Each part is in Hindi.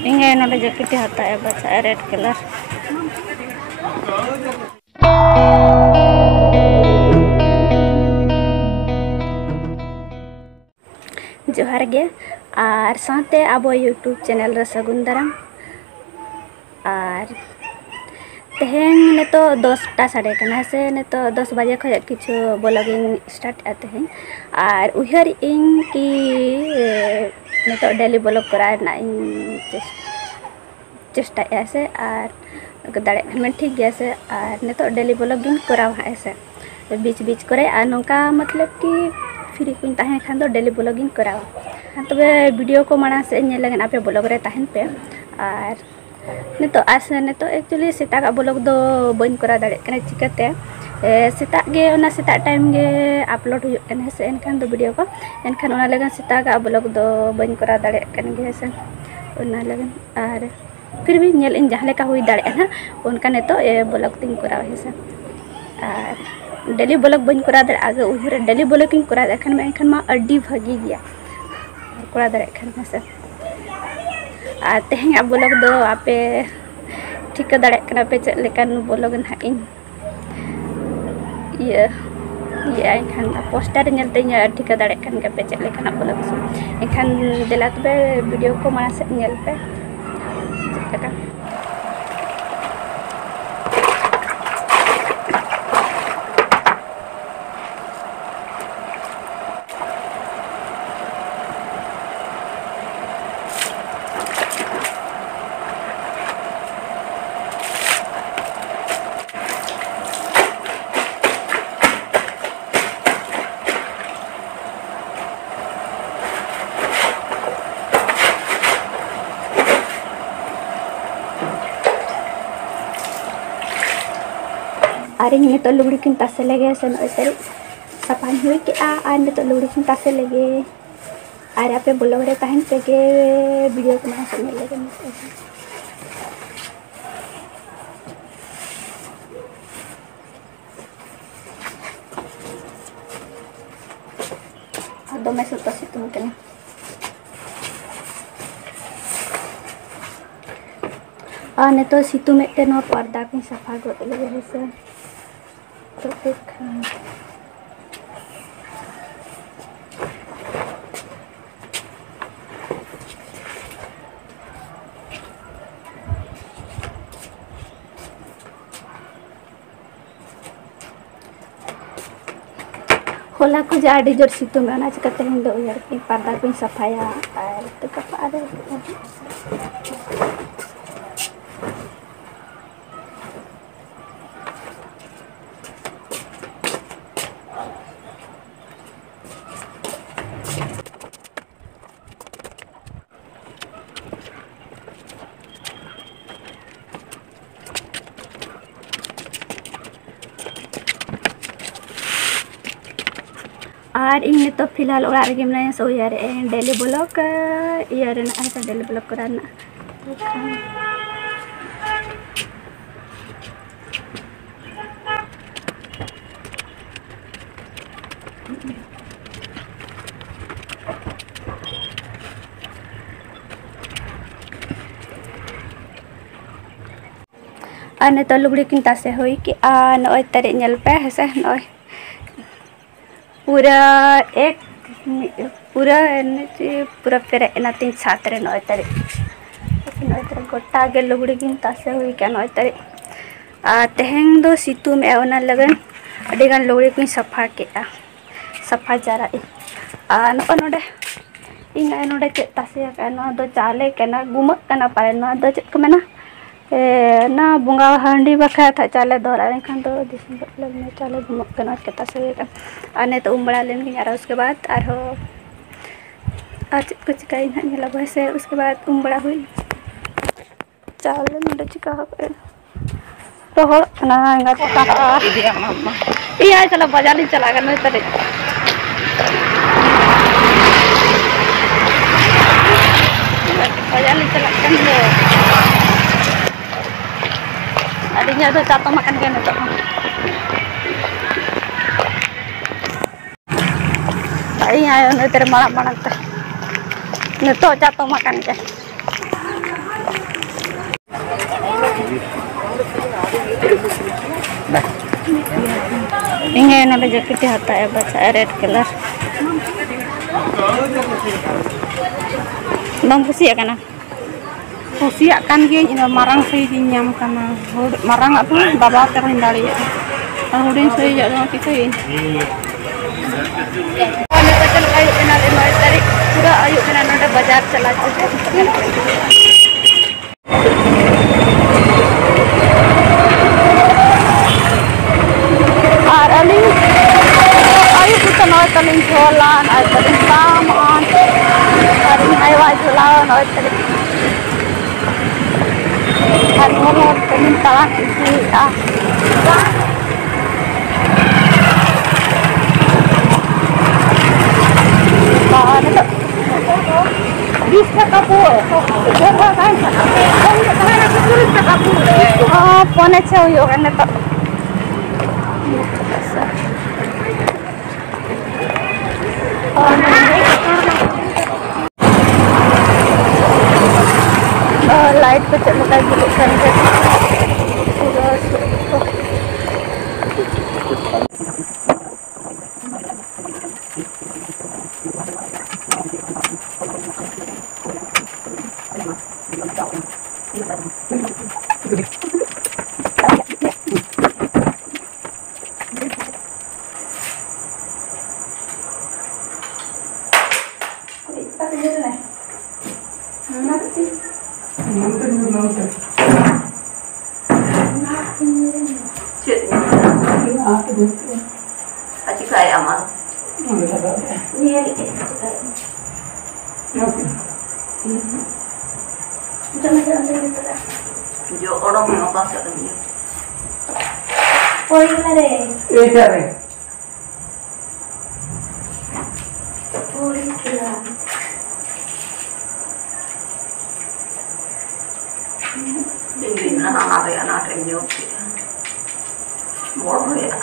Ini ada jaket hata ya baca red color. जोहार गे और साथे आबो यूट्यूब चैनल रे सगुन दाराम और तेहें नेतो 10टा साढ़े कना से नेतो 10 बजे खज किछु ब्लॉगिंग स्टार्ट आते हैं और उहर इन की नेतो डेली ब्लॉग करा ना इन चेष्टा ऐसे और दाड़े में ठीक गया से और नेतो डेली ब्लॉगिंग करा ऐसे बीच बीच करे और नौका मतलब कि फ्री को तहन खान दो डेली ब्लॉगिंग करावा तबे वीडियो को माना से नेल लगन आपे ब्लॉग रे तहन पे और नितो आस नितो एक्चुअली सेता का ब्लॉग दो बन करा दाड़े कने चिकते सेता गे ओना सेता टाइम गे अपलोड हुयो कने से एनखान दो वीडियो को एनखान ओना लगन सेता का ब्लॉग दो बन करा दाड़े कने गे से ओना लगन और फिर भी नेल इन जहां लेका हुई दाड़े ना उनका नितो ब्लॉग तिंग करा है से और डेली ब्लॉग बन करा दे आगे उधर डेली ब्लॉगिंग करा दे एखन मा अड्डी भागी गया करा दे एखन में से आ तेहें ब्लॉग दो आपे ठीक दाड़े कना पे चेक लेकान ब्लॉग ना इन ये एखन पोस्टर नेलते ठीक दाड़े कन के पे चेक लेकान ब्लॉग से एखन देला तबे वीडियो को माना से नेल पे चेक और इन तो लुगड़ी किन तासे लगे से नोतरी सफाई हुई कि आ तो लुगड़ी किन तासे लगे और आपे ब्लॉग रे तहन पे के वीडियो को ना सुन लगे दो मैं सुतो सितुम कने आ ने तो सितु में ते नो पर्दा की सफा गो लगे से तो देख होला को जाडी जोर सितु में ना चिकते हिंद दो यार की पर्दा को सफाया और तो कपा दे और इन तो फिलहाल ओड़ा रे गेम सो यार डेली ब्लॉग यार ऐसा डेली ब्लॉग कराना और तो लुगड़ी किन तासे हुई कि नय तारे नेल पे है नय पूरा पेरे ना 3 7 रे 9 तारीख गोटा गे लुगड़ी किन तासे हुई क्या 9 तारीख तेहें दो सितु में ओना लगन अडी गान लुगड़ी को सफा के सफा जारा नो नोडे इन नोडे चे तासे का नो दो चाले केना गुमक कना पारे नो दो चे को मेना ना बुंगा हांडी बखा था चाले दोरा खान तो दिसम लग में चाले घुमक कना के तासे आने तो उमड़ा लेन के यार उसके बाद आज कुछ कहीं नहीं लगा वैसे उसके बाद उमड़ा हुई चाले नोडे चिका तो हो ना इंगा तो ये चला बाजार ही चला गया नहीं तरे बाजार ही चला कर adinya tuh cato makan kan itu ay ayo na terima malam Nito jatuh makan ke. Ini nada jaket hata ya baca red color. Bang kusi ya kana? Kusiak kan ge ina marang sei nyam kana. Marang atu baba ter hindari ya. Hudin sei ya no kita ini. Kami pacal ayu kena 5 tarik pura ayu kena nada bazar चला Araling ayu kita no taling jolan ay taling samaan taling haywa jolan ay taling harus taling talang isi bisa kapur. Oh, pone cewek kan itu. Light ko cak makai dulu kan. Aci kayak amal. Jo orang mau pasal dia. Oh iya deh. Iya deh. Oh iya. Ini anak yang jauh. Mau ya.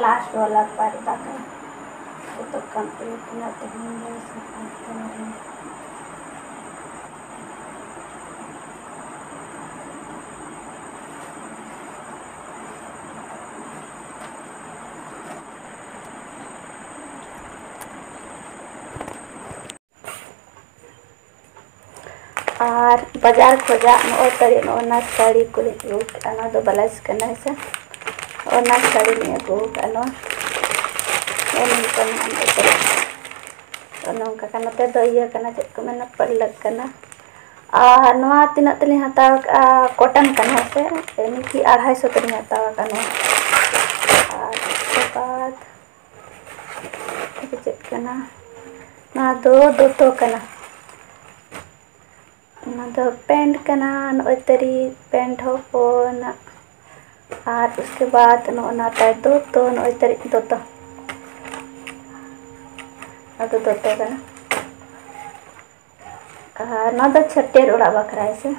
Last वाला पार्ट तक तो कंप्लीट ना होंगे और बाजार खोजा और तरी ना साड़ी को अना दो बलास करना है और ना साड़ी नहीं को अनो नौका करना ते दो ये करना चेक को मैंने पलक करना नवा तीना तली हताव कॉटन करना से यानी कि 250 तली हताव करना और उसके बाद चेक करना ना दो तो करना ना दो पेंट करना नो तरी पेंट हो को ना और उसके बाद ना दो तो नो तरी दो तो ಅದು ದೊಡ್ಡಗನ ನದ छट्टेर ओड़ा बखरा से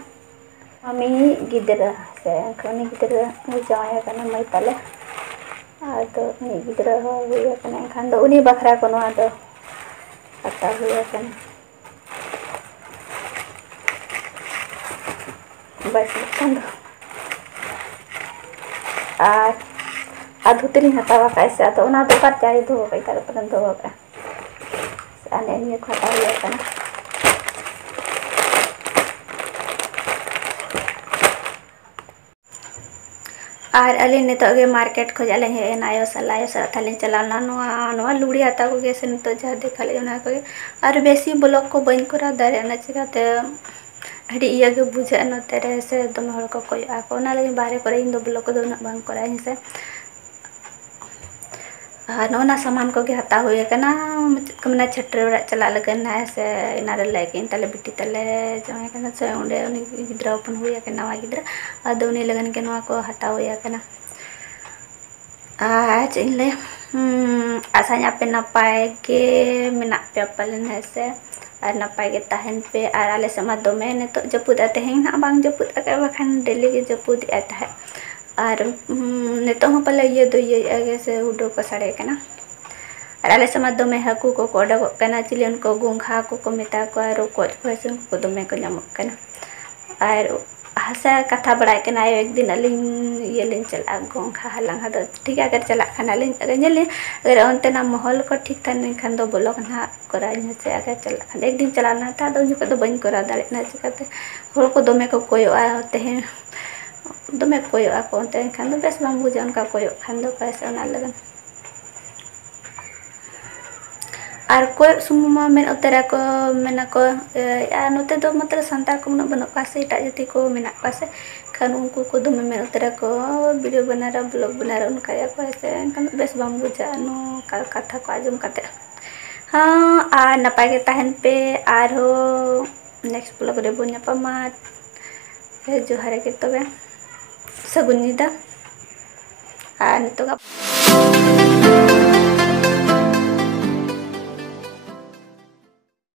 मम्मी गिदरा से खनी गिदरा जाया कना मई तले तो मी गिदरा हो हुआ कना खान दो उनी बखरा को नवा दो आता हुआ कना बस खान दो आधुतरी हतावा कैसे तो ना दो बार चाहे दो कई तार पर दो का ane ini kota ya kan और अली नित मार्केट खोजाले हेन आयो सला थाली चलाना नवा लुड़ी आता को गे से नित जहाँ देखा ले को और बेसी ब्लॉग को बन करा दारे चिकाते हड़ी इया के बुझे नते रे से दम हर को कोई आको ना लगे बाहर करे इन दो ब्लॉग को ना बांग करा से नौना सामान को हता हुए कना छट्रे ओड़ा चला लगन है से इनारे लेकिन तले बिटी तले जमे कना से उंडे उनी गिद्रा ओपन हुए के नवा गिद्रा अद उनी लगन के नवा को हता हुए कना आज इनले आसाnya पे नपाय के मेना पे पलन है से और नपाय गे तहन पे। और आले से मा दमे नितो जपुद तेहें ना बांग जपुद आके बखान डेली के जपुद तहे। और नितो हो पले ये से हुडर को सड़े कना। और आले से मा दमे हाकू को ओडोगोग कना चिली उनको गोंघा को मेता को रोकॉज फैस उनको दमे को नामोग कना। और हसा कथा बड़ाय कना एक दिन अलिंग ये लिन चला गोंघा हलांग हदो ठीक है अगर चला खाना लिन अगर नेले अगर अंते ना महल को ठीक था खान दो बोलो ना करा से अगर चला खान एक दिन चला ना था दो जुके दो बन करा दाड़े ना चिकाते हर को दमे को कोयोआ तेहें दमे कोयोआ को अंते खान दो बेस बांग बुझा उनका कोयो खान दो पैसा ना लगन। और कोई सुमा में उतरा को मेना को नोते दो मतलब संतार को मना बनो पासे इटा जाति को मेना पासे खान उनको को दो में उतरा को वीडियो बना रहा ब्लॉग बना रहा उनका या को ऐसे खान बेस बांग बुझा नो कथा को आजम करते। हाँ आ नपाय के तहन पे और हो नेक्स्ट ब्लॉग रे बोन्या पमा जोहार के तबे सगुन निदा। और नितो